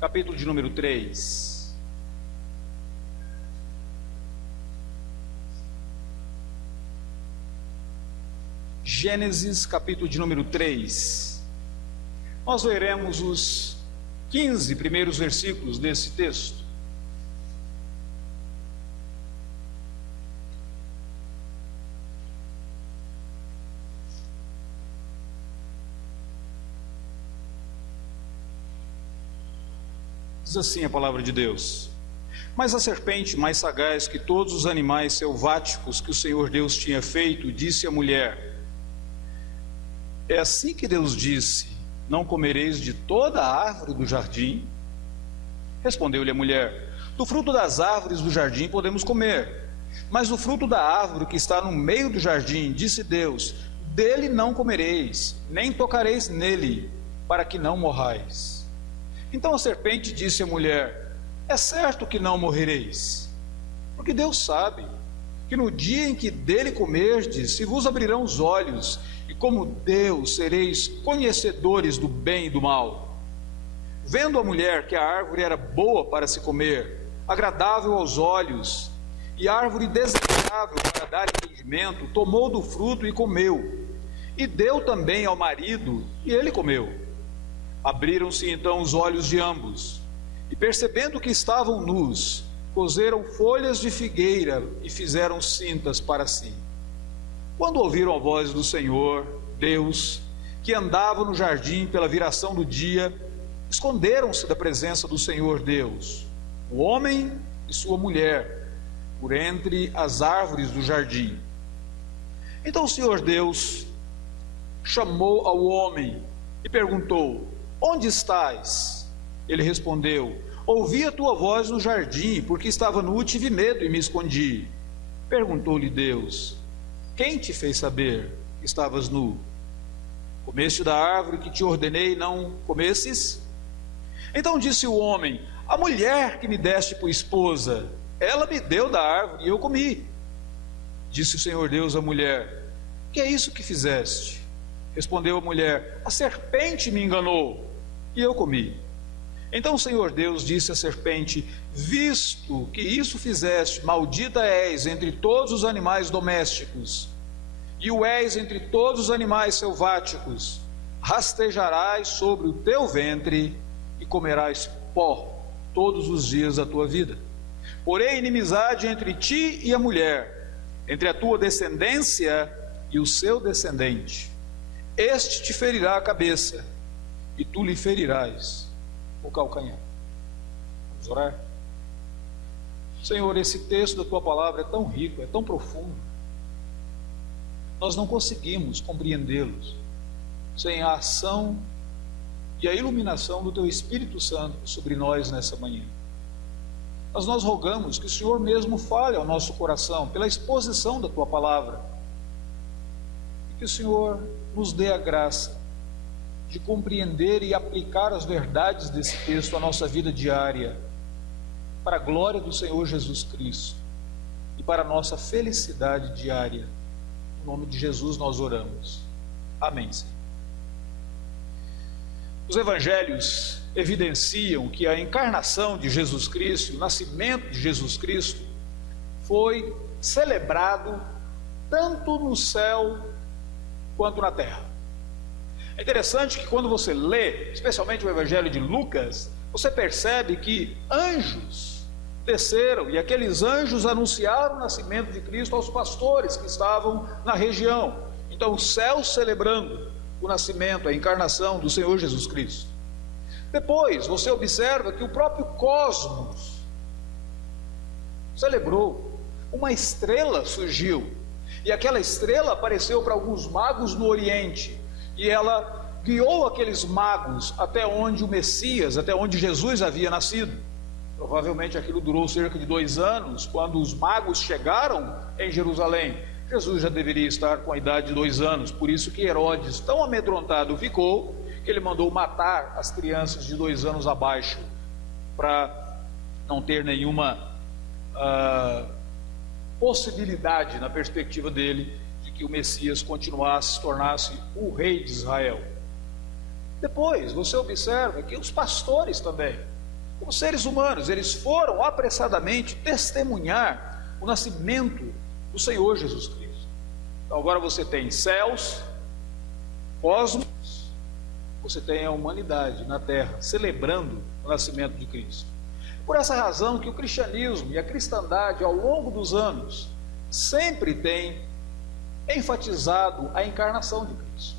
capítulo de número 3. Gênesis, capítulo de número 3. Nós veremos os 15 primeiros versículos desse texto. Diz assim a palavra de Deus: Mas a serpente, mais sagaz que todos os animais selváticos que o Senhor Deus tinha feito, disse à mulher: É assim que Deus disse: Não comereis de toda a árvore do jardim? Respondeu-lhe a mulher: Do fruto das árvores do jardim podemos comer, mas do fruto da árvore que está no meio do jardim, disse Deus: Dele não comereis, nem tocareis nele, para que não morrais. Então a serpente disse à mulher: É certo que não morrereis, porque Deus sabe que no dia em que dele comerdes, se vos abrirão os olhos, e como Deus sereis conhecedores do bem e do mal. Vendo a mulher que a árvore era boa para se comer, agradável aos olhos, e árvore desejável para dar entendimento, tomou do fruto e comeu, e deu também ao marido, e ele comeu. Abriram-se então os olhos de ambos, e percebendo que estavam nus, coseram folhas de figueira e fizeram cintas para si. Quando ouviram a voz do Senhor Deus, que andava no jardim pela viração do dia, esconderam-se da presença do Senhor Deus, o homem e sua mulher, por entre as árvores do jardim. Então o Senhor Deus chamou ao homem e perguntou: Onde estás? Ele respondeu: Ouvi a tua voz no jardim, porque estava nu e tive medo e me escondi. Perguntou-lhe Deus: Quem te fez saber que estavas nu? Comeste da árvore que te ordenei não comesses? Então disse o homem: A mulher que me deste por esposa, ela me deu da árvore e eu comi. Disse o Senhor Deus à mulher: Que é isso que fizeste? Respondeu a mulher: A serpente me enganou e eu comi. Então o Senhor Deus disse à serpente: Visto que isso fizeste, maldita és entre todos os animais domésticos, e o és entre todos os animais selváticos. Rastejarás sobre o teu ventre e comerás pó todos os dias da tua vida. Porém, inimizade entre ti e a mulher, entre a tua descendência e o seu descendente. Este te ferirá a cabeça, e tu lhe ferirás o calcanhar. Vamos orar? Senhor, esse texto da tua palavra é tão rico, é tão profundo. Nós não conseguimos compreendê-los sem a ação e a iluminação do teu Espírito Santo sobre nós nessa manhã. Mas nós rogamos que o Senhor mesmo fale ao nosso coração pela exposição da tua palavra, e que o Senhor nos dê a graça de compreender e aplicar as verdades desse texto à nossa vida diária, para a glória do Senhor Jesus Cristo e para a nossa felicidade diária. Em nome de Jesus nós oramos. Amém, Senhor. Os evangelhos evidenciam que a encarnação de Jesus Cristo, o nascimento de Jesus Cristo, foi celebrado tanto no céu quanto na terra. É interessante que quando você lê, especialmente o evangelho de Lucas, você percebe que anjos desceram, e aqueles anjos anunciaram o nascimento de Cristo aos pastores que estavam na região. Então o céu celebrando o nascimento, a encarnação do Senhor Jesus Cristo. Depois você observa que o próprio cosmos celebrou. Uma estrela surgiu, e aquela estrela apareceu para alguns magos no Oriente, e ela guiou aqueles magos até onde o Messias, até onde Jesus havia nascido. Provavelmente aquilo durou cerca de 2 anos. Quando os magos chegaram em Jerusalém, Jesus já deveria estar com a idade de 2 anos, por isso que Herodes tão amedrontado ficou, que ele mandou matar as crianças de 2 anos abaixo, para não ter nenhuma possibilidade na perspectiva dele de que o Messias continuasse, se tornasse o rei de Israel. Depois você observa que os pastores também como seres humanos, eles foram apressadamente testemunhar o nascimento do Senhor Jesus Cristo. Então agora você tem céus, cosmos, você tem a humanidade na terra celebrando o nascimento de Cristo. Por essa razão que o cristianismo e a cristandade ao longo dos anos sempre tem enfatizado a encarnação de Cristo.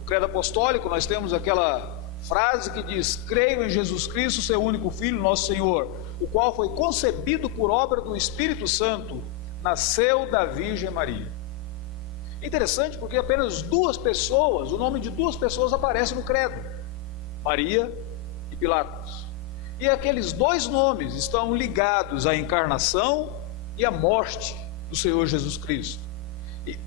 No credo apostólico nós temos aquela frase que diz: creio em Jesus Cristo, seu único Filho, nosso Senhor, o qual foi concebido por obra do Espírito Santo, nasceu da Virgem Maria. Interessante porque apenas duas pessoas, o nome de duas pessoas aparece no credo: Maria e Pilatos. E aqueles dois nomes estão ligados à encarnação e à morte do Senhor Jesus Cristo. E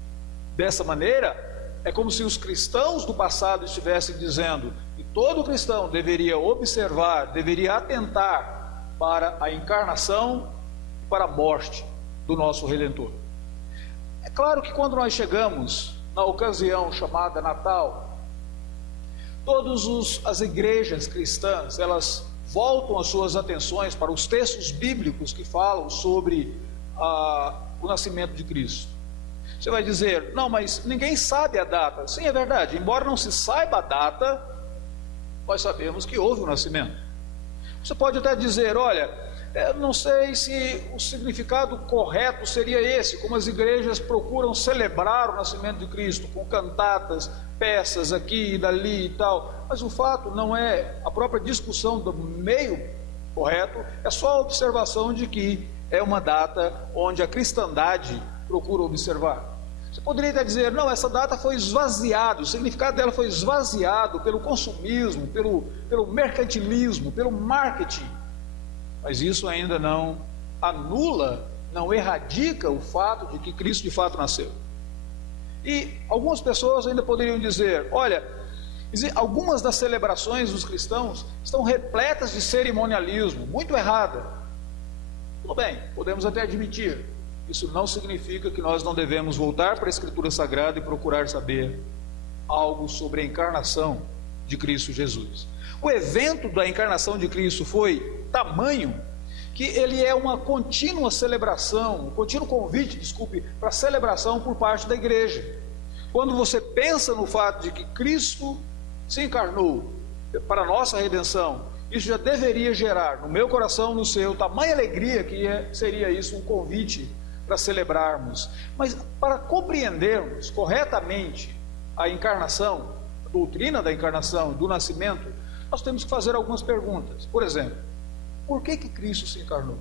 dessa maneira, é como se os cristãos do passado estivessem dizendo que todo cristão deveria observar, deveria atentar para a encarnação e para a morte do nosso Redentor. É claro que quando nós chegamos na ocasião chamada Natal, todas as igrejas cristãs, elas voltam as suas atenções para os textos bíblicos que falam sobre o nascimento de Cristo. Você vai dizer: não, mas ninguém sabe a data. Sim, é verdade, embora não se saiba a data, nós sabemos que houve o nascimento. Você pode até dizer: olha, não sei se o significado correto seria esse, como as igrejas procuram celebrar o nascimento de Cristo, com cantatas, peças aqui e dali e tal, mas o fato não é a própria discussão do meio correto, é só a observação de que é uma data onde a cristandade procura observar. Você poderia até dizer: não, essa data foi esvaziada, o significado dela foi esvaziado pelo consumismo, pelo mercantilismo, pelo marketing. Mas isso ainda não anula, não erradica o fato de que Cristo de fato nasceu. E algumas pessoas ainda poderiam dizer: olha, algumas das celebrações dos cristãos estão repletas de cerimonialismo, muito errada. Tudo bem, podemos até admitir. Isso não significa que nós não devemos voltar para a Escritura Sagrada e procurar saber algo sobre a encarnação de Cristo Jesus. O evento da encarnação de Cristo foi tamanho que ele é uma contínua celebração, um contínuo convite, para celebração por parte da igreja. Quando você pensa no fato de que Cristo se encarnou para a nossa redenção, isso já deveria gerar no meu coração, no seu, tamanha alegria que seria isso um convite para celebrarmos. Mas para compreendermos corretamente a encarnação, a doutrina da encarnação, do nascimento, nós temos que fazer algumas perguntas. Por exemplo, por que Cristo se encarnou?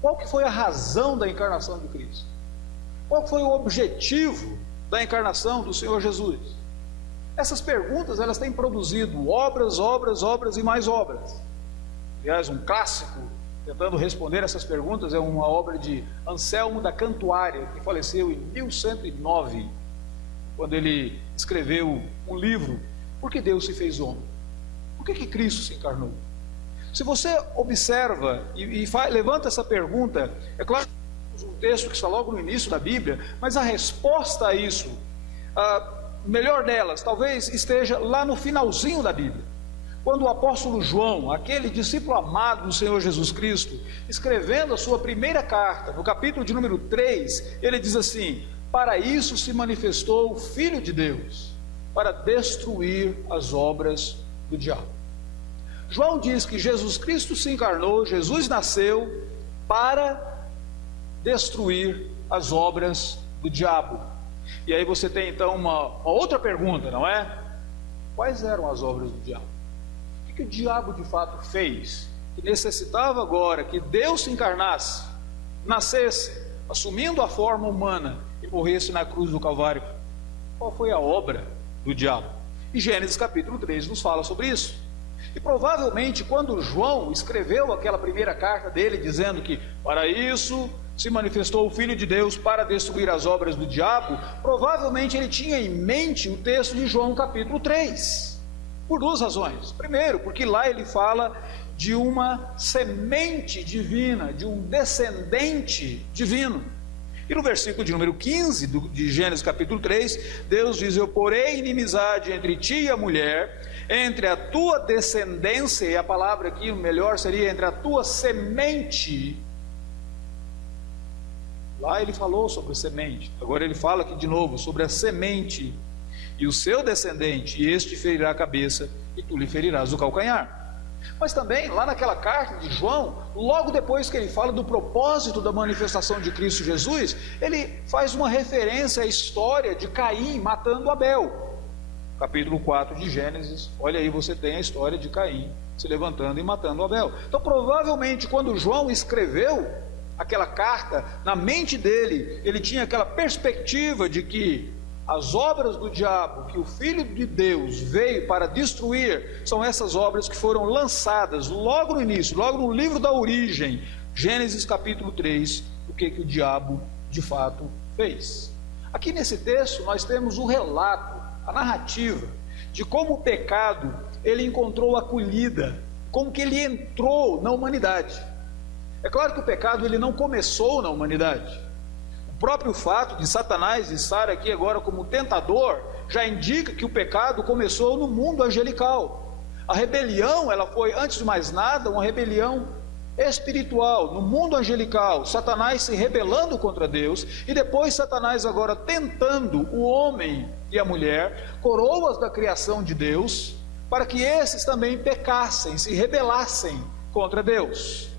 Qual que foi a razão da encarnação de Cristo? Qual foi o objetivo da encarnação do Senhor Jesus? Essas perguntas, elas têm produzido obras e mais obras. Aliás, um clássico tentando responder essas perguntas é uma obra de Anselmo da Cantuária, que faleceu em 1109, quando ele escreveu um livro, Por que Deus se fez homem? Por que Cristo se encarnou? Se você observa e levanta essa pergunta, é claro que um texto que está logo no início da Bíblia, mas a resposta a isso, melhor delas, talvez esteja lá no finalzinho da Bíblia, quando o apóstolo João, aquele discípulo amado do Senhor Jesus Cristo, escrevendo a sua primeira carta, no capítulo de número 3, ele diz assim: para isso se manifestou o Filho de Deus, para destruir as obras do diabo. João diz que Jesus Cristo se encarnou, Jesus nasceu para destruir as obras do diabo. E aí você tem então uma outra pergunta, não é? Quais eram as obras do diabo? O que o diabo de fato fez, que necessitava agora que Deus se encarnasse, nascesse, assumindo a forma humana e morresse na cruz do Calvário? Qual foi a obra do diabo? E Gênesis capítulo 3 nos fala sobre isso. E provavelmente quando João escreveu aquela primeira carta dele, dizendo que para isso se manifestou o Filho de Deus para destruir as obras do diabo, provavelmente ele tinha em mente o texto de João capítulo 3, por duas razões. Primeiro, porque lá ele fala de uma semente divina, de um descendente divino. E no versículo de número 15 de Gênesis capítulo 3, Deus diz: eu porei inimizade entre ti e a mulher, entre a tua descendência, e a palavra aqui melhor seria entre a tua semente. Lá ele falou sobre a semente, agora ele fala aqui de novo sobre a semente, e o seu descendente, e este ferirá a cabeça, e tu lhe ferirás o calcanhar. Mas também, lá naquela carta de João, logo depois que ele fala do propósito da manifestação de Cristo Jesus, ele faz uma referência à história de Caim matando Abel. Capítulo 4 de Gênesis, olha aí, você tem a história de Caim se levantando e matando Abel. Então, provavelmente, quando João escreveu aquela carta, na mente dele, ele tinha aquela perspectiva de que as obras do diabo, que o Filho de Deus veio para destruir, são essas obras que foram lançadas logo no início, logo no livro da origem, Gênesis capítulo 3, o que o diabo de fato fez. Aqui nesse texto nós temos o relato, a narrativa, de como o pecado, ele encontrou acolhida, como que ele entrou na humanidade. É claro que o pecado ele não começou na humanidade. O próprio fato de Satanás estar aqui agora como tentador já indica que o pecado começou no mundo angelical. A rebelião, ela foi, antes de mais nada, uma rebelião espiritual, no mundo angelical, Satanás se rebelando contra Deus, e depois Satanás agora tentando o homem e a mulher, coroas da criação de Deus, para que esses também pecassem, se rebelassem contra Deus.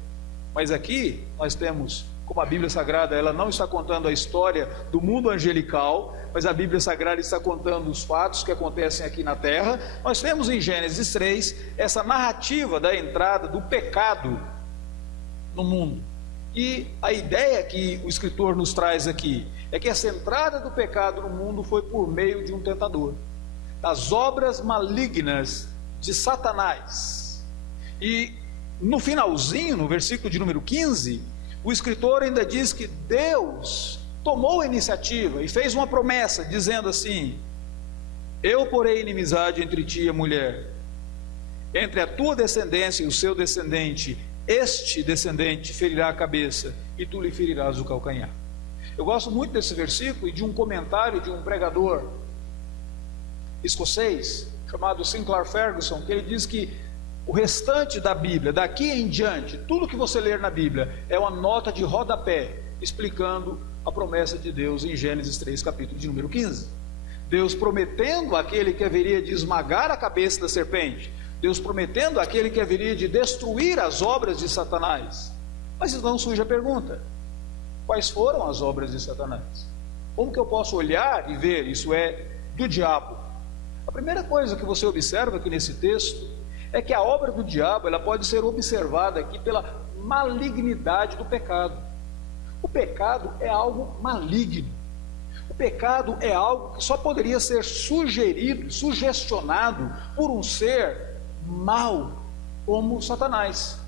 Mas aqui nós temos, como a Bíblia Sagrada, ela não está contando a história do mundo angelical, mas a Bíblia Sagrada está contando os fatos que acontecem aqui na terra. Nós temos em Gênesis 3, essa narrativa da entrada do pecado no mundo. E a ideia que o escritor nos traz aqui, é que essa entrada do pecado no mundo foi por meio de um tentador, das obras malignas de Satanás. E no finalzinho, no versículo de número 15, o escritor ainda diz que Deus tomou a iniciativa e fez uma promessa, dizendo assim: eu porei inimizade entre ti e a mulher, entre a tua descendência e o seu descendente, este descendente ferirá a cabeça, e tu lhe ferirás o calcanhar. Eu gosto muito desse versículo e de um comentário de um pregador escocês, chamado Sinclair Ferguson, que ele diz que o restante da Bíblia, daqui em diante, tudo que você ler na Bíblia, é uma nota de rodapé, explicando a promessa de Deus em Gênesis 3, capítulo de número 15. Deus prometendo àquele que haveria de esmagar a cabeça da serpente, Deus prometendo àquele que haveria de destruir as obras de Satanás. Mas então surge a pergunta: quais foram as obras de Satanás? Como que eu posso olhar e ver, isso é, do diabo? A primeira coisa que você observa aqui nesse texto é que a obra do diabo, ela pode ser observada aqui pela malignidade do pecado. O pecado é algo maligno. O pecado é algo que só poderia ser sugerido, sugestionado por um ser mau como Satanás.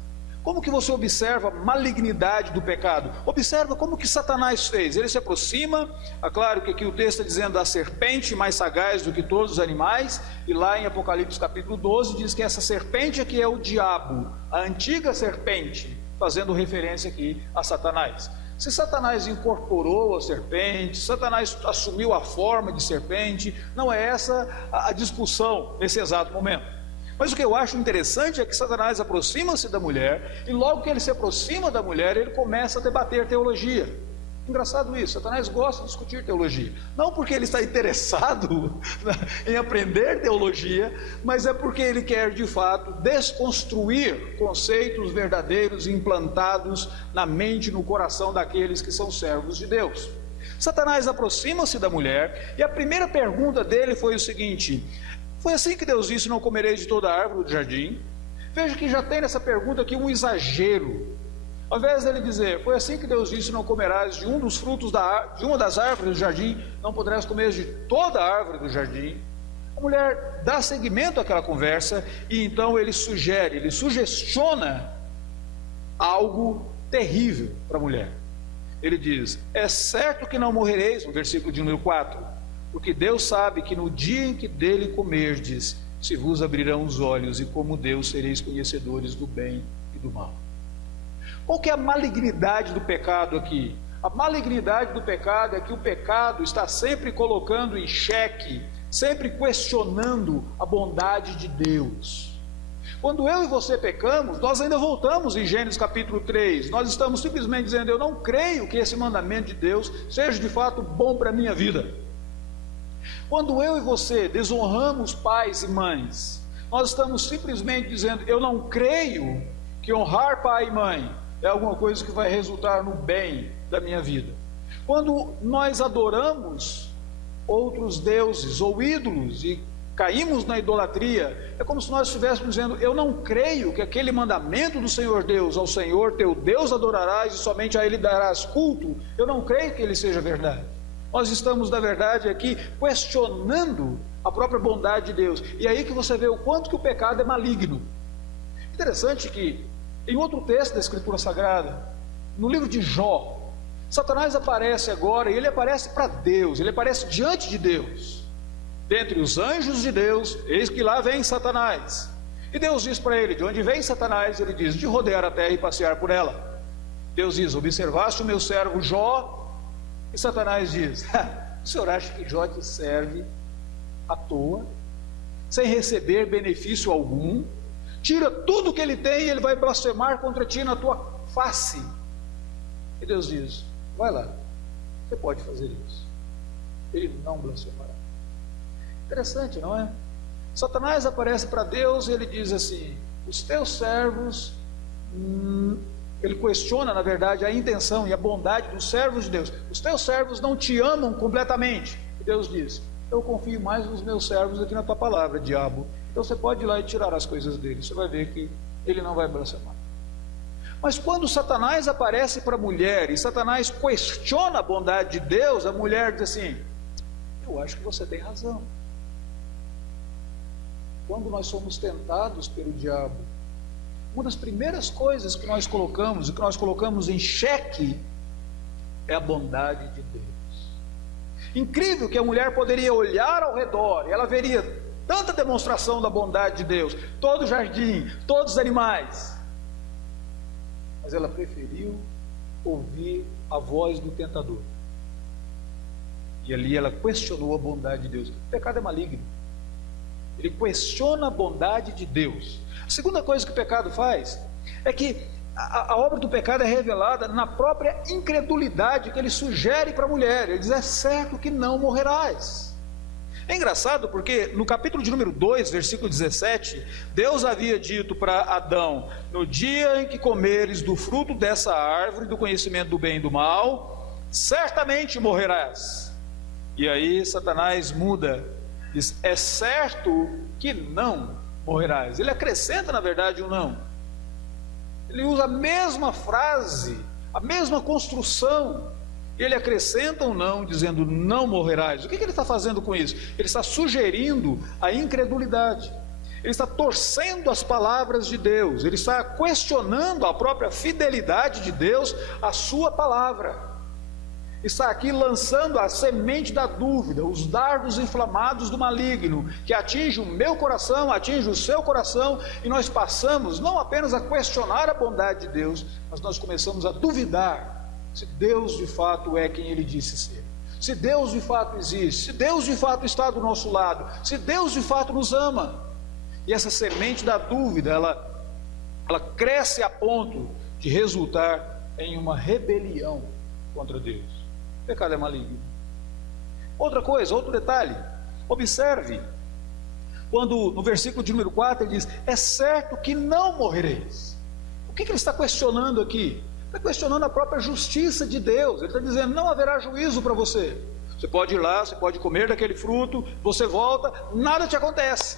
Como que você observa a malignidade do pecado? Observa como que Satanás fez. Ele se aproxima, é claro que aqui o texto está dizendo da serpente mais sagaz do que todos os animais, e lá em Apocalipse capítulo 12 diz que essa serpente aqui é o diabo, a antiga serpente, fazendo referência aqui a Satanás. Se Satanás incorporou a serpente, Satanás assumiu a forma de serpente, não é essa a discussão nesse exato momento. Mas o que eu acho interessante é que Satanás aproxima-se da mulher, e logo que ele se aproxima da mulher, ele começa a debater teologia. Engraçado isso, Satanás gosta de discutir teologia, não porque ele está interessado em aprender teologia, mas é porque ele quer de fato desconstruir conceitos verdadeiros implantados na mente e no coração daqueles que são servos de Deus. Satanás aproxima-se da mulher, e a primeira pergunta dele foi o seguinte: foi assim que Deus disse: não comereis de toda a árvore do jardim? Veja que já tem nessa pergunta aqui um exagero. Ao invés dele dizer: foi assim que Deus disse: não comerás de um dos frutos de uma das árvores do jardim, não poderás comer de toda a árvore do jardim. A mulher dá seguimento àquela conversa, e então ele sugestiona algo terrível para a mulher. Ele diz: é certo que não morrereis, no versículo de número 4, porque Deus sabe que no dia em que dele comerdes, se vos abrirão os olhos, e como Deus sereis conhecedores do bem e do mal. Qual que é a malignidade do pecado aqui? A malignidade do pecado é que o pecado está sempre colocando em xeque, sempre questionando a bondade de Deus. Quando eu e você pecamos, nós ainda voltamos em Gênesis capítulo 3, nós estamos simplesmente dizendo: eu não creio que esse mandamento de Deus seja de fato bom para a minha vida. Quando eu e você desonramos pais e mães, nós estamos simplesmente dizendo: eu não creio que honrar pai e mãe é alguma coisa que vai resultar no bem da minha vida. Quando nós adoramos outros deuses ou ídolos e caímos na idolatria, é como se nós estivéssemos dizendo: eu não creio que aquele mandamento do Senhor Deus, ao Senhor teu Deus adorarás e somente a Ele darás culto, eu não creio que ele seja verdade. Nós estamos, na verdade, aqui questionando a própria bondade de Deus. E aí que você vê o quanto que o pecado é maligno. Interessante que em outro texto da Escritura Sagrada, no livro de Jó, Satanás aparece agora, e ele aparece para Deus, ele aparece diante de Deus. Dentre os anjos de Deus, eis que lá vem Satanás. E Deus diz para ele: de onde vem Satanás? Ele diz: de rodear a terra e passear por ela. Deus diz: observaste o meu servo Jó? E Satanás diz: o senhor acha que Jó te serve à toa, sem receber benefício algum? Tira tudo que ele tem e ele vai blasfemar contra ti na tua face. E Deus diz: vai lá, você pode fazer isso. Ele não blasfemará. Interessante, não é? Satanás aparece para Deus e ele diz assim: os teus servos, ele questiona, na verdade, a intenção e a bondade dos servos de Deus. Os teus servos não te amam completamente. E Deus diz: eu confio mais nos meus servos do que na tua palavra, diabo. Então você pode ir lá e tirar as coisas dele, você vai ver que ele não vai blasfemar. Mas quando Satanás aparece para a mulher e Satanás questiona a bondade de Deus, a mulher diz assim: eu acho que você tem razão. Quando nós somos tentados pelo diabo, uma das primeiras coisas que nós colocamos, e que nós colocamos em xeque, é a bondade de Deus. Incrível que a mulher poderia olhar ao redor, e ela veria tanta demonstração da bondade de Deus, todo o jardim, todos os animais, mas ela preferiu ouvir a voz do tentador, e ali ela questionou a bondade de Deus. O pecado é maligno, ele questiona a bondade de Deus. A segunda coisa que o pecado faz é que a obra do pecado é revelada na própria incredulidade que ele sugere para a mulher. Ele diz: é certo que não morrerás. É engraçado porque no capítulo de número 2, versículo 17, Deus havia dito para Adão: no dia em que comeres do fruto dessa árvore do conhecimento do bem e do mal, certamente morrerás. E aí Satanás muda, diz: é certo que não morrerás. Ele acrescenta, na verdade, um não. Ele usa a mesma frase, a mesma construção. Ele acrescenta um não, dizendo: não morrerás. O que ele está fazendo com isso? Ele está sugerindo a incredulidade. Ele está torcendo as palavras de Deus. Ele está questionando a própria fidelidade de Deus à sua palavra. Está aqui lançando a semente da dúvida, os dardos inflamados do maligno, que atinge o meu coração, atinge o seu coração, e nós passamos não apenas a questionar a bondade de Deus, mas nós começamos a duvidar se Deus de fato é quem Ele disse ser, se Deus de fato existe, se Deus de fato está do nosso lado, se Deus de fato nos ama. E essa semente da dúvida, ela cresce a ponto de resultar em uma rebelião contra Deus. O pecado é maligno. Outra coisa, outro detalhe, observe, quando no versículo de número 4 ele diz: é certo que não morrereis. O que ele está questionando aqui? Está questionando a própria justiça de Deus. Ele está dizendo: não haverá juízo para você. Você pode ir lá, você pode comer daquele fruto, você volta, nada te acontece.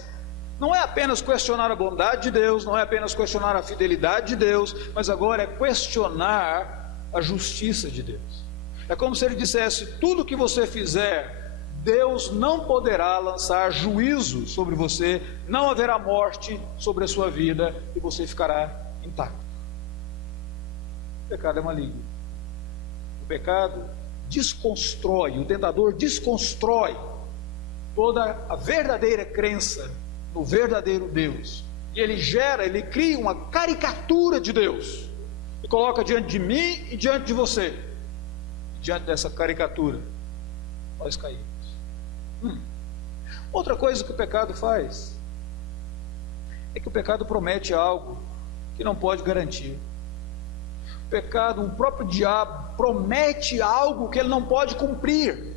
Não é apenas questionar a bondade de Deus, não é apenas questionar a fidelidade de Deus, mas agora é questionar a justiça de Deus. É como se ele dissesse: tudo que você fizer, Deus não poderá lançar juízo sobre você, não haverá morte sobre a sua vida e você ficará intacto. O pecado é maligno. O pecado desconstrói, o tentador desconstrói toda a verdadeira crença no verdadeiro Deus. E ele cria uma caricatura de Deus e coloca diante de mim e diante de você. diante dessa caricatura? Nós caímos. Outra coisa que o pecado faz é que o pecado promete algo que não pode garantir. O pecado, o próprio diabo, promete algo que ele não pode cumprir.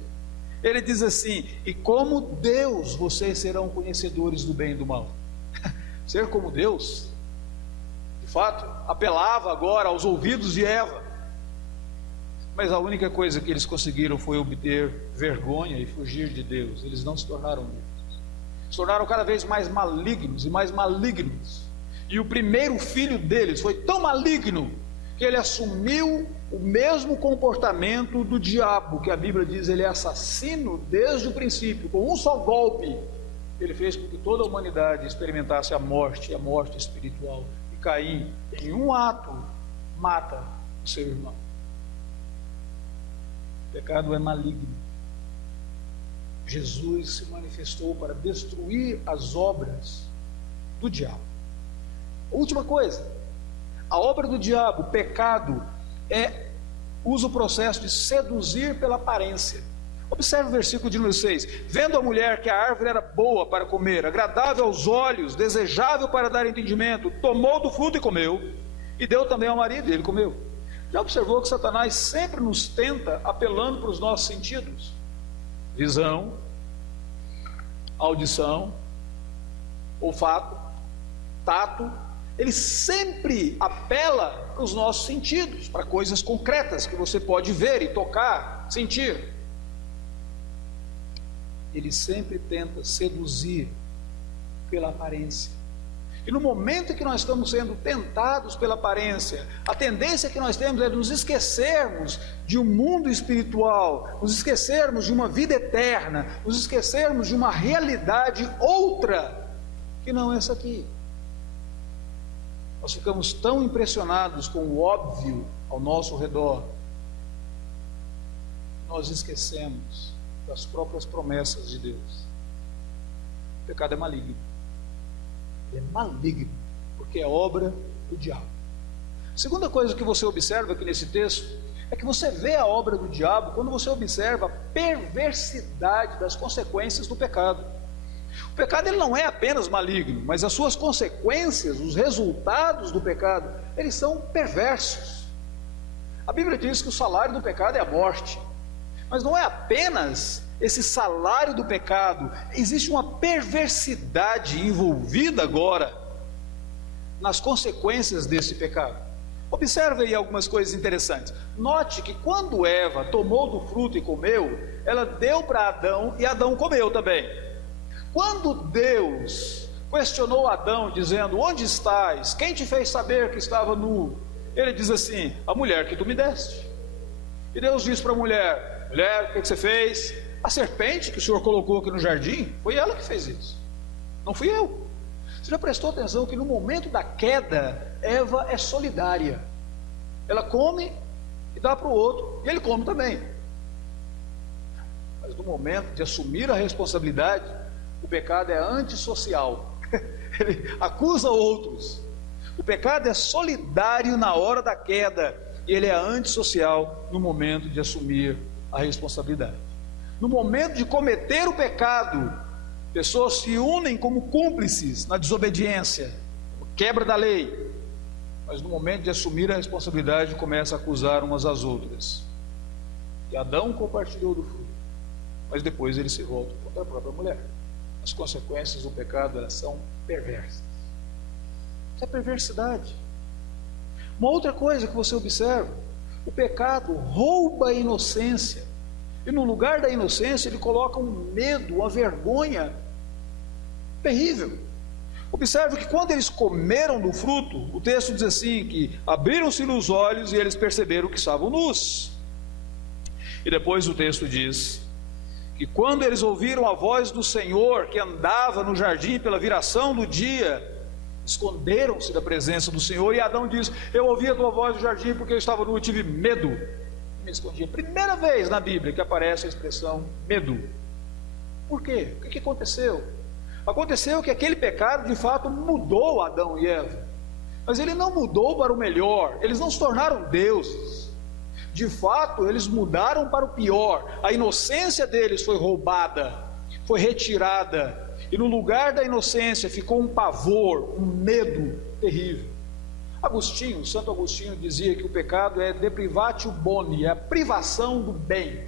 Ele diz assim: e como Deus, vocês serão conhecedores do bem e do mal. Ser como Deus, de fato, apelava agora aos ouvidos de Eva. Mas a única coisa que eles conseguiram foi obter vergonha e fugir de Deus. Eles não se tornaram Deus. Se tornaram cada vez mais malignos e mais malignos. E o primeiro filho deles foi tão maligno que ele assumiu o mesmo comportamento do diabo, que a Bíblia diz ele é assassino desde o princípio. Com um só golpe, ele fez com que toda a humanidade experimentasse a morte espiritual. E Caim, em um ato, mata o seu irmão. O pecado é maligno. Jesus se manifestou para destruir as obras do diabo. Última coisa, a obra do diabo, o pecado, usa o processo de seduzir pela aparência. Observe o versículo de número 6. Vendo a mulher que a árvore era boa para comer, agradável aos olhos, desejável para dar entendimento, tomou do fruto e comeu, e deu também ao marido, e ele comeu. Já observou que Satanás sempre nos tenta apelando para os nossos sentidos? Visão, audição, olfato, tato. Ele sempre apela para os nossos sentidos, para coisas concretas que você pode ver e tocar, sentir. Ele sempre tenta seduzir pela aparência. E no momento em que nós estamos sendo tentados pela aparência, a tendência que nós temos é nos esquecermos de um mundo espiritual, nos esquecermos de uma vida eterna, nos esquecermos de uma realidade outra, que não essa aqui. Nós ficamos tão impressionados com o óbvio ao nosso redor, nós esquecemos das próprias promessas de Deus. O pecado é maligno. É maligno, porque é obra do diabo. Segunda coisa que você observa aqui nesse texto é que você vê a obra do diabo quando você observa a perversidade das consequências do pecado. O pecado ele não é apenas maligno, mas as suas consequências, os resultados do pecado, eles são perversos. A Bíblia diz que o salário do pecado é a morte, mas não é apenas esse salário do pecado, existe uma perversidade envolvida agora nas consequências desse pecado. Observe aí algumas coisas interessantes. Note que quando Eva tomou do fruto e comeu, ela deu para Adão e Adão comeu também. Quando Deus questionou Adão dizendo: onde estás? Quem te fez saber que estava nu? Ele diz assim: a mulher que tu me deste. E Deus diz para a mulher: mulher, o que você fez? A serpente que o Senhor colocou aqui no jardim, foi ela que fez isso, não fui eu. Você já prestou atenção que no momento da queda, Eva é solidária. Ela come e dá para o outro, e ele come também. Mas no momento de assumir a responsabilidade, o pecado é antissocial. Ele acusa outros. O pecado é solidário na hora da queda, e ele é antissocial no momento de assumir a responsabilidade. No momento de cometer o pecado, pessoas se unem como cúmplices na desobediência, quebra da lei, mas no momento de assumir a responsabilidade, começa a acusar umas às outras. E Adão compartilhou do fruto, mas depois ele se volta contra a própria mulher. As consequências do pecado, elas são perversas. Isso é perversidade. Uma outra coisa que você observa: o pecado rouba a inocência. E no lugar da inocência, ele coloca um medo, uma vergonha terrível. Observe que quando eles comeram do fruto, o texto diz assim, que abriram-se os olhos e eles perceberam que estavam nus. E depois o texto diz que quando eles ouviram a voz do Senhor, que andava no jardim pela viração do dia, esconderam-se da presença do Senhor. E Adão diz: eu ouvi a tua voz no jardim porque eu estava nu e tive medo. Me escondi. Primeira vez na Bíblia que aparece a expressão medo. Por quê? O que aconteceu? Aconteceu que aquele pecado de fato mudou Adão e Eva, mas ele não mudou para o melhor. Eles não se tornaram deuses. De fato, eles mudaram para o pior. A inocência deles foi roubada, foi retirada, e no lugar da inocência ficou um pavor, um medo terrível. Agostinho, Santo Agostinho dizia que o pecado é deprivatio boni, é a privação do bem.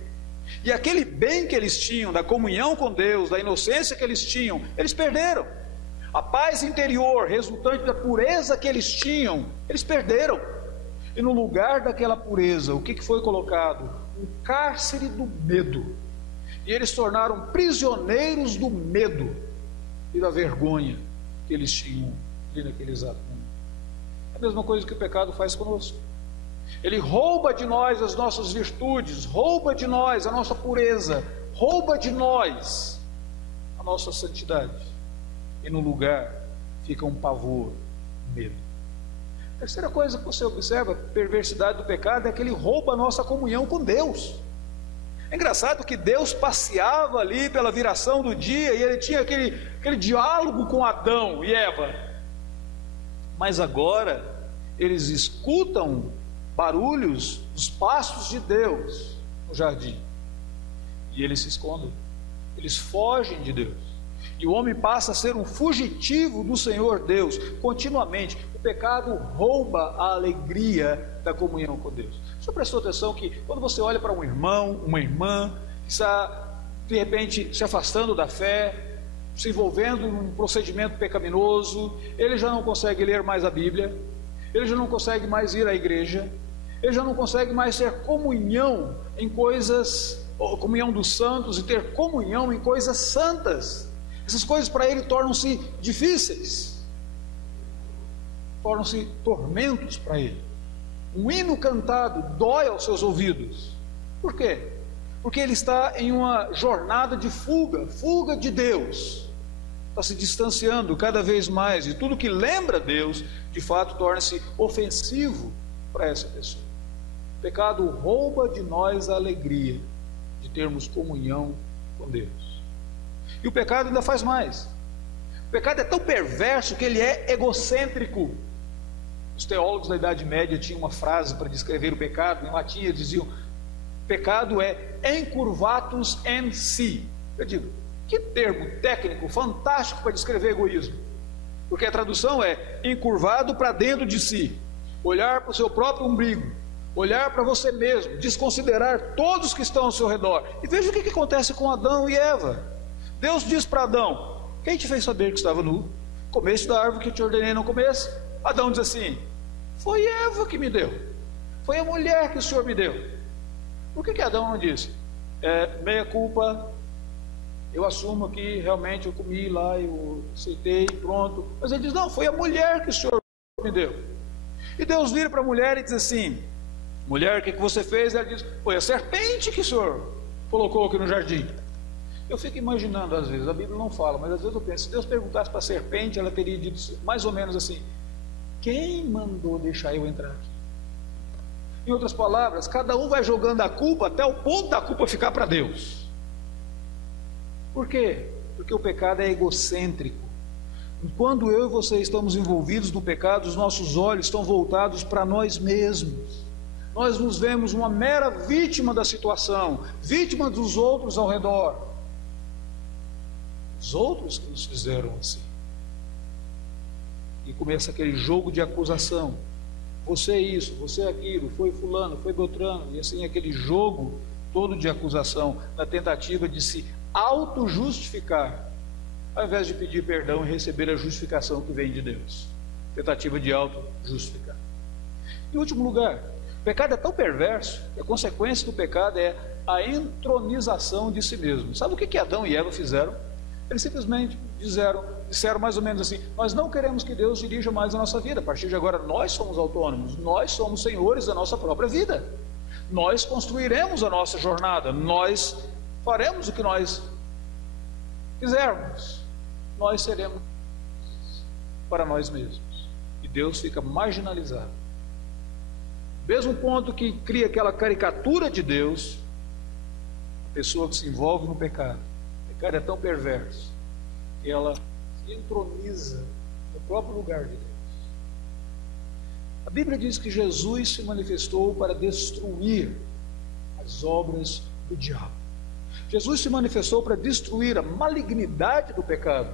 E aquele bem que eles tinham, da comunhão com Deus, da inocência que eles tinham, eles perderam. A paz interior resultante da pureza que eles tinham, eles perderam. E no lugar daquela pureza, o que foi colocado? Um cárcere do medo. E eles se tornaram prisioneiros do medo e da vergonha que eles tinham ali naquele exato momento. É a mesma coisa que o pecado faz conosco. Ele rouba de nós as nossas virtudes, rouba de nós a nossa pureza, rouba de nós a nossa santidade. E no lugar fica um pavor, medo. A terceira coisa que você observa, a perversidade do pecado, é que ele rouba a nossa comunhão com Deus. É engraçado que Deus passeava ali pela viração do dia e ele tinha aquele diálogo com Adão e Eva. Mas agora eles escutam barulhos dos passos de Deus no jardim e eles se escondem, eles fogem de Deus. E o homem passa a ser um fugitivo do Senhor Deus continuamente. O pecado rouba a alegria da comunhão com Deus. Você prestou atenção que quando você olha para um irmão, uma irmã que está de repente se afastando da fé, se envolvendo num procedimento pecaminoso, ele já não consegue ler mais a Bíblia, ele já não consegue mais ir à igreja, ele já não consegue mais ter comunhão em coisas, comunhão dos santos, e ter comunhão em coisas santas. Essas coisas para ele tornam-se difíceis, tornam-se tormentos para ele. Um hino cantado dói aos seus ouvidos. Por quê? Porque ele está em uma jornada de fuga de Deus. Está se distanciando cada vez mais, e tudo que lembra Deus, de fato, torna-se ofensivo para essa pessoa. O pecado rouba de nós a alegria de termos comunhão com Deus. E o pecado ainda faz mais. O pecado é tão perverso que ele é egocêntrico. Os teólogos da Idade Média tinham uma frase para descrever o pecado. Em latim eles diziam: pecado é encurvatus in si. Eu digo, que termo técnico fantástico para descrever egoísmo. Porque a tradução é encurvado para dentro de si. Olhar para o seu próprio umbigo, olhar para você mesmo, desconsiderar todos que estão ao seu redor. E veja o que acontece com Adão e Eva. Deus diz para Adão: quem te fez saber que estava nu? Comeste da árvore que eu te ordenei não comesse? Adão diz assim: foi Eva que me deu, foi a mulher que o Senhor me deu. Por que Adão não disse: meia culpa, eu assumo que realmente eu comi lá, eu aceitei, pronto. Mas ele diz: não, foi a mulher que o Senhor me deu. E Deus vira para a mulher e diz assim: mulher, o que você fez? Ela diz: foi a serpente que o Senhor colocou aqui no jardim. Eu fico imaginando, às vezes, a Bíblia não fala, mas às vezes eu penso, se Deus perguntasse para a serpente, ela teria dito mais ou menos assim: quem mandou deixar eu entrar aqui? Em outras palavras, cada um vai jogando a culpa até o ponto da culpa ficar para Deus. Por quê? Porque o pecado é egocêntrico. Quando eu e você estamos envolvidos no pecado, os nossos olhos estão voltados para nós mesmos. Nós nos vemos uma mera vítima da situação, vítima dos outros ao redor. Os outros que nos fizeram assim. E começa aquele jogo de acusação: você é isso, você é aquilo, foi fulano, foi Beltrano, e assim aquele jogo todo de acusação, na tentativa de se auto-justificar, ao invés de pedir perdão e receber a justificação que vem de Deus. Tentativa de auto-justificar. Em último lugar, o pecado é tão perverso que a consequência do pecado é a entronização de si mesmo. Sabe o que Adão e Eva fizeram? Eles simplesmente disseram mais ou menos assim: nós não queremos que Deus dirija mais a nossa vida. A partir de agora nós somos autônomos, nós somos senhores da nossa própria vida, nós construiremos a nossa jornada, nós faremos o que nós quisermos, nós seremos para nós mesmos. E Deus fica marginalizado. Mesmo ponto que cria aquela caricatura de Deus, a pessoa que se envolve no pecado. O pecado é tão perverso que ela se entroniza no próprio lugar de Deus. A Bíblia diz que Jesus se manifestou para destruir as obras do diabo. Jesus se manifestou para destruir a malignidade do pecado.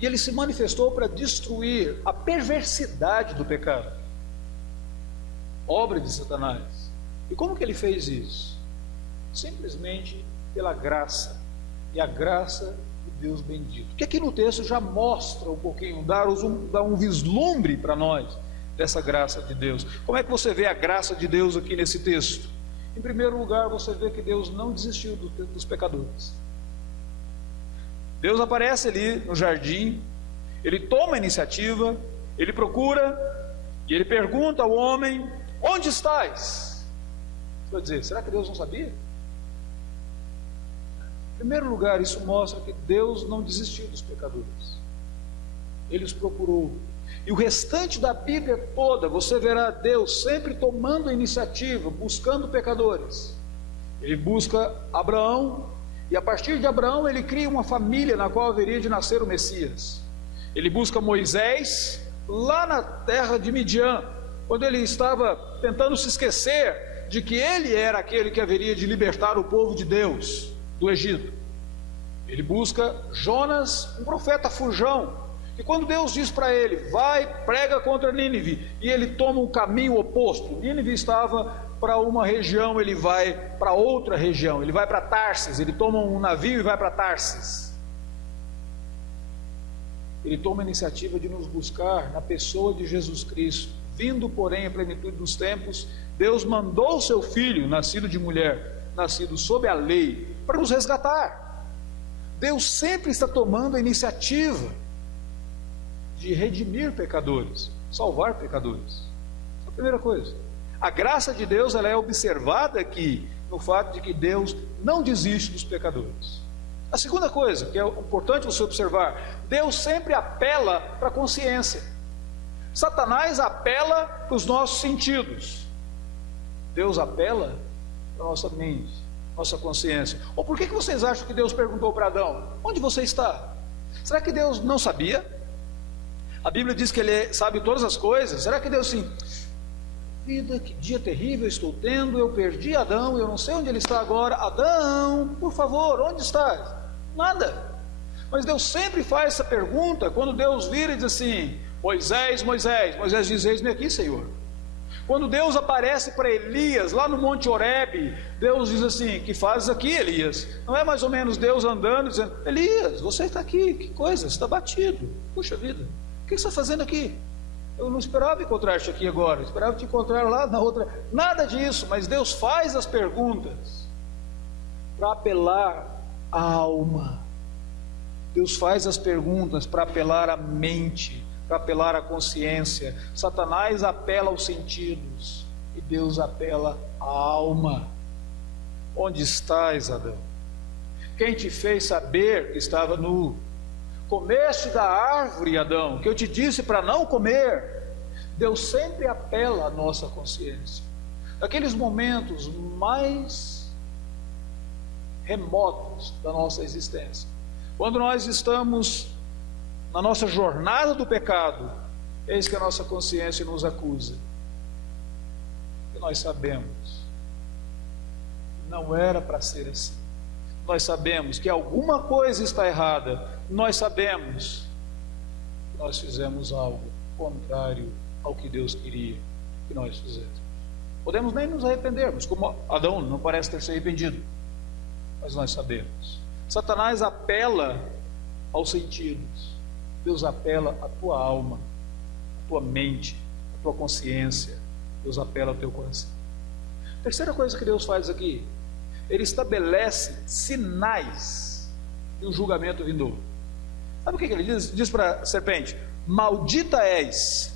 E ele se manifestou para destruir a perversidade do pecado, obra de Satanás. E como que ele fez isso? Simplesmente pela graça, e a graça de Deus bendito, que aqui no texto já mostra um pouquinho, dá um vislumbre para nós dessa graça de Deus. Como é que você vê a graça de Deus aqui nesse texto? Em primeiro lugar, você vê que Deus não desistiu dos pecadores. Deus aparece ali no jardim, ele toma a iniciativa, ele procura e ele pergunta ao homem: onde estás? Você vai dizer, será que Deus não sabia? Em primeiro lugar, isso mostra que Deus não desistiu dos pecadores, ele os procurou. E o restante da Bíblia toda, você verá Deus sempre tomando a iniciativa, buscando pecadores. Ele busca Abraão, e a partir de Abraão ele cria uma família na qual haveria de nascer o Messias. Ele busca Moisés, lá na terra de Midian, quando ele estava tentando se esquecer de que ele era aquele que haveria de libertar o povo de Deus do Egito. Ele busca Jonas, um profeta fujão, e quando Deus diz para ele, vai, prega contra Nínive, e ele toma um caminho oposto. Nínive estava para uma região, ele vai para outra região, ele vai para Tarsis, ele toma um navio e vai para Tarsis. Ele toma a iniciativa de nos buscar na pessoa de Jesus Cristo. Vindo, porém, à plenitude dos tempos, Deus mandou o seu Filho, nascido de mulher, nascido sob a lei, para nos resgatar. Deus sempre está tomando a iniciativa de redimir pecadores, salvar pecadores. Essa é a primeira coisa. A graça de Deus, ela é observada aqui no fato de que Deus não desiste dos pecadores. A segunda coisa, que é importante você observar, Deus sempre apela para a consciência. Satanás apela para os nossos sentidos, Deus apela para a nossa mente, nossa consciência. Ou por que vocês acham que Deus perguntou para Adão, onde você está? Será que Deus não sabia? A Bíblia diz que Ele sabe todas as coisas. Será que Deus assim, vida, que dia terrível estou tendo, eu perdi Adão, eu não sei onde ele está agora. Adão, por favor, onde estás? Nada. Mas Deus sempre faz essa pergunta, quando Deus vira e diz assim, Moisés, Moisés, Moisés diz, eis-me aqui, Senhor. Quando Deus aparece para Elias, lá no Monte Horebe, Deus diz assim, que fazes aqui, Elias? Não é mais ou menos Deus andando, dizendo, Elias, você está aqui, que coisa, você está batido, puxa vida. O que você está fazendo aqui? Eu não esperava encontrar-te aqui agora, eu esperava te encontrar lá na outra. Nada disso, mas Deus faz as perguntas para apelar à alma. Deus faz as perguntas para apelar à mente, para apelar à consciência. Satanás apela aos sentidos e Deus apela à alma. Onde estás, Adão? Quem te fez saber que estava nu? Comeste da árvore, Adão, que eu te disse para não comer. Deus sempre apela à nossa consciência. Naqueles momentos mais remotos da nossa existência, quando nós estamos na nossa jornada do pecado, eis que a nossa consciência nos acusa. E nós sabemos, não era para ser assim. Nós sabemos que alguma coisa está errada. Nós sabemos que nós fizemos algo contrário ao que Deus queria que nós fizéssemos. Podemos nem nos arrependermos, como Adão não parece ter se arrependido, mas nós sabemos. Satanás apela aos sentidos, Deus apela à tua alma, à tua mente, à tua consciência. Deus apela ao teu coração. Terceira coisa que Deus faz aqui, Ele estabelece sinais de um julgamento vindouro. Sabe o que ele diz? Diz para a serpente, maldita és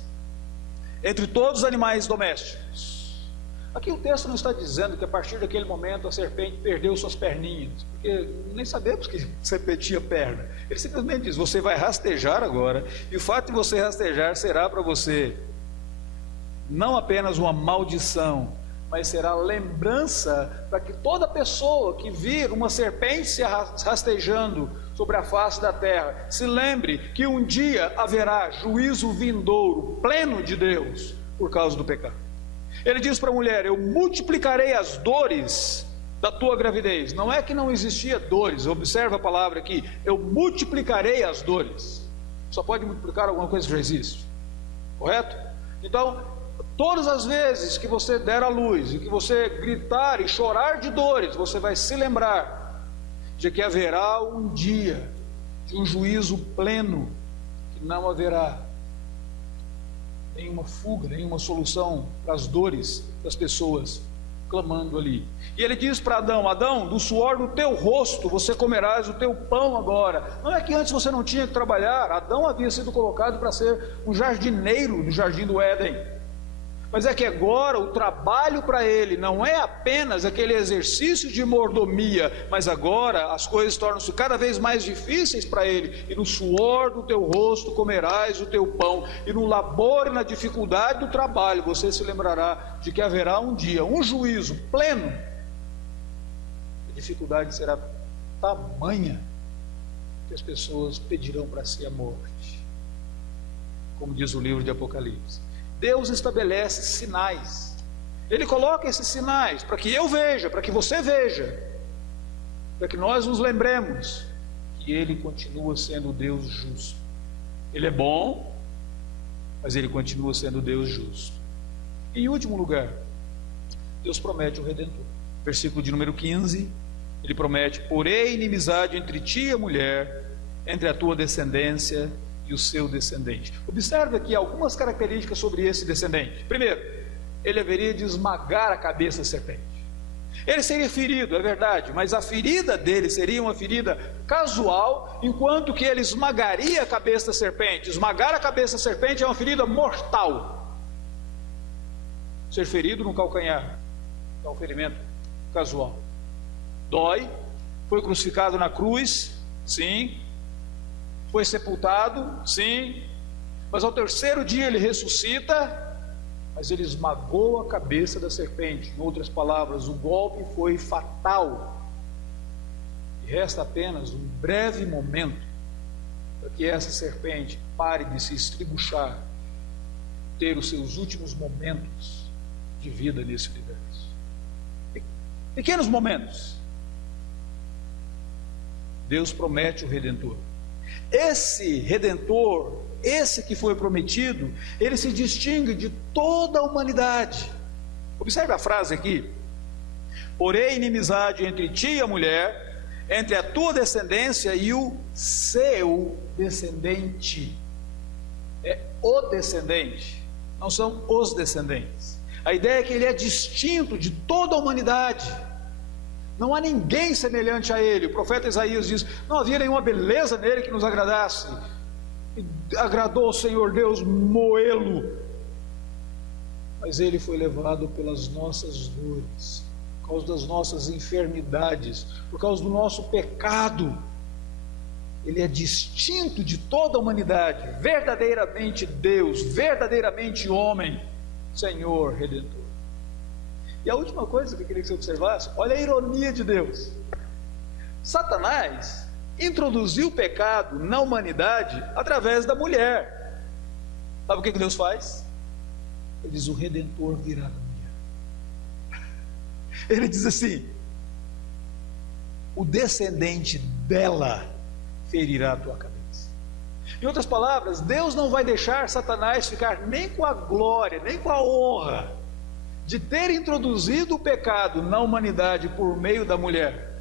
entre todos os animais domésticos. Aqui o texto não está dizendo que a partir daquele momento a serpente perdeu suas perninhas, porque nem sabemos que serpente tinha perna. Ele simplesmente diz, você vai rastejar agora, e o fato de você rastejar será para você não apenas uma maldição, mas será lembrança para que toda pessoa que vir uma serpente se rastejando sobre a face da terra, se lembre que um dia haverá juízo vindouro, pleno de Deus, por causa do pecado. Ele diz para a mulher: eu multiplicarei as dores da tua gravidez. Não é que não existia dores, observa a palavra aqui, eu multiplicarei as dores. Só pode multiplicar alguma coisa que já existe, correto? Então, todas as vezes que você der à luz e que você gritar e chorar de dores, você vai se lembrar de que haverá um dia de um juízo pleno, que não haverá nenhuma fuga, nenhuma solução para as dores das pessoas clamando ali. E ele diz para Adão: Adão, do suor do teu rosto você comerás o teu pão agora. Não é que antes você não tinha que trabalhar. Adão havia sido colocado para ser um jardineiro do jardim do Éden, mas é que agora o trabalho para ele não é apenas aquele exercício de mordomia, mas agora as coisas tornam-se cada vez mais difíceis para ele. E no suor do teu rosto comerás o teu pão, e no labor e na dificuldade do trabalho você se lembrará de que haverá um dia, um juízo pleno. A dificuldade será tamanha que as pessoas pedirão para si a morte, como diz o livro de Apocalipse. Deus estabelece sinais, Ele coloca esses sinais para que eu veja, para que você veja, para que nós nos lembremos que Ele continua sendo Deus justo. Ele é bom, mas Ele continua sendo Deus justo. E em último lugar, Deus promete o Redentor. Versículo de número 15, Ele promete: porém inimizade entre ti e a mulher, entre a tua descendência e o seu descendente. Observe aqui algumas características sobre esse descendente. Primeiro, ele haveria de esmagar a cabeça da serpente. Ele seria ferido, é verdade, mas a ferida dele seria uma ferida casual, enquanto que ele esmagaria a cabeça da serpente. Esmagar a cabeça da serpente é uma ferida mortal. Ser ferido no calcanhar é um ferimento casual. Dói, foi crucificado na cruz, sim. Foi sepultado, sim, mas ao terceiro dia ele ressuscita, mas ele esmagou a cabeça da serpente. Em outras palavras, o golpe foi fatal, e resta apenas um breve momento para que essa serpente pare de se estribuchar, ter os seus últimos momentos de vida nesse universo. Pequenos momentos. Deus promete o Redentor. Esse Redentor, esse que foi prometido, ele se distingue de toda a humanidade. Observe a frase aqui: porém inimizade entre ti e a mulher, entre a tua descendência e o seu descendente. É o descendente, não são os descendentes. A ideia é que ele é distinto de toda a humanidade. Não há ninguém semelhante a ele. O profeta Isaías diz: não havia nenhuma beleza nele que nos agradasse. E agradou o Senhor Deus moê-lo. Mas ele foi levado pelas nossas dores, por causa das nossas enfermidades, por causa do nosso pecado. Ele é distinto de toda a humanidade, verdadeiramente Deus, verdadeiramente homem, Senhor Redentor. E a última coisa que eu queria que você observasse: olha a ironia de Deus. Satanás introduziu o pecado na humanidade através da mulher. Sabe o que Deus faz? Ele diz: o Redentor virá da mulher. Ele diz assim: o descendente dela ferirá a tua cabeça. Em outras palavras, Deus não vai deixar Satanás ficar nem com a glória, nem com a honra de ter introduzido o pecado na humanidade por meio da mulher,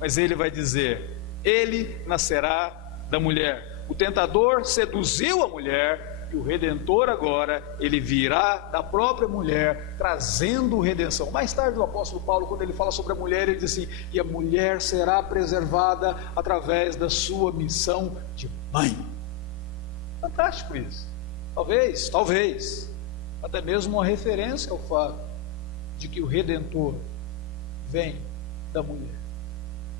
mas ele vai dizer: ele nascerá da mulher. O tentador seduziu a mulher, e o Redentor agora, ele virá da própria mulher, trazendo redenção. Mais tarde o apóstolo Paulo, quando ele fala sobre a mulher, ele diz assim: e a mulher será preservada através da sua missão de mãe. Fantástico isso. Talvez até mesmo uma referência ao fato de que o Redentor vem da mulher.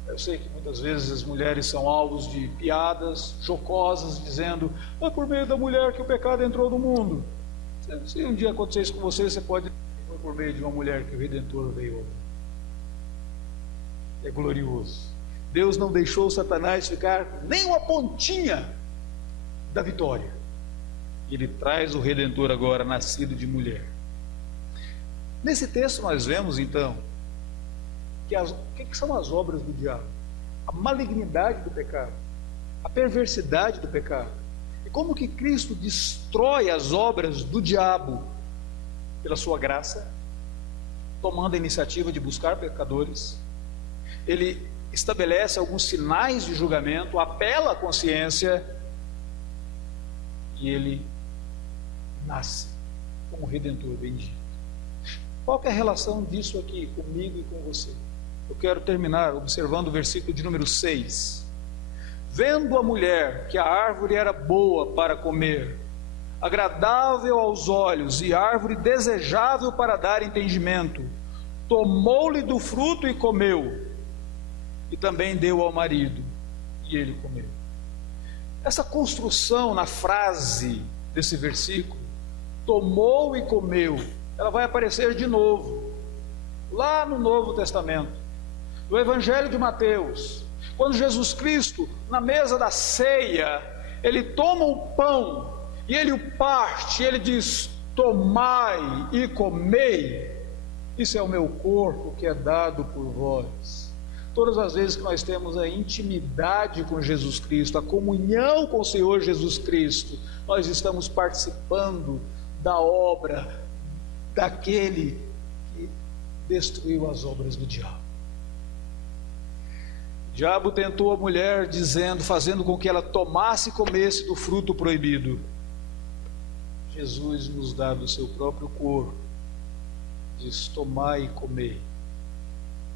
Eu sei que muitas vezes as mulheres são alvos de piadas jocosas, dizendo: é por meio da mulher que o pecado entrou no mundo. Se um dia acontecer isso com você, você pode dizer: foi por meio de uma mulher que o Redentor veio. É glorioso. Deus não deixou Satanás ficar nem uma pontinha da vitória. Ele traz o Redentor agora, nascido de mulher. Nesse texto nós vemos, então, o que são as obras do diabo? A malignidade do pecado, a perversidade do pecado. E como que Cristo destrói as obras do diabo pela sua graça, tomando a iniciativa de buscar pecadores. Ele estabelece alguns sinais de julgamento, apela à consciência e ele nasce como Redentor bendito. Qual que é a relação disso aqui comigo e com você? Eu quero terminar observando o versículo de número 6. Vendo a mulher que a árvore era boa para comer, agradável aos olhos e árvore desejável para dar entendimento, tomou-lhe do fruto e comeu, e também deu ao marido, e ele comeu. Essa construção na frase desse versículo, tomou e comeu, ela vai aparecer de novo, lá no Novo Testamento, no Evangelho de Mateus, quando Jesus Cristo, na mesa da ceia, ele toma o pão, e ele o parte, e ele diz, tomai e comei, isso é o meu corpo que é dado por vós. Todas as vezes que nós temos a intimidade com Jesus Cristo, a comunhão com o Senhor Jesus Cristo, nós estamos participando da obra daquele que destruiu as obras do diabo. O diabo tentou a mulher dizendo, fazendo com que ela tomasse e comesse do fruto proibido. Jesus nos dá do seu próprio corpo, diz, tomai e comei,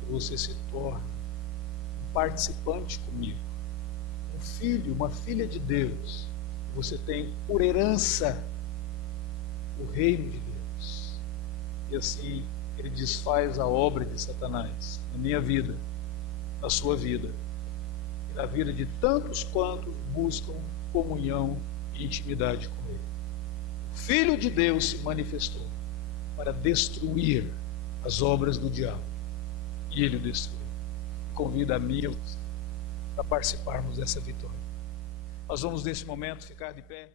e você se torna um participante comigo, um filho, uma filha de Deus. Você tem por herança o reino de Deus, e assim ele desfaz a obra de Satanás na minha vida, na sua vida, e na vida de tantos quantos buscam comunhão e intimidade com ele. O Filho de Deus se manifestou para destruir as obras do diabo, e ele o destruiu. Convida a mim e a você para participarmos dessa vitória. Nós vamos nesse momento ficar de pé.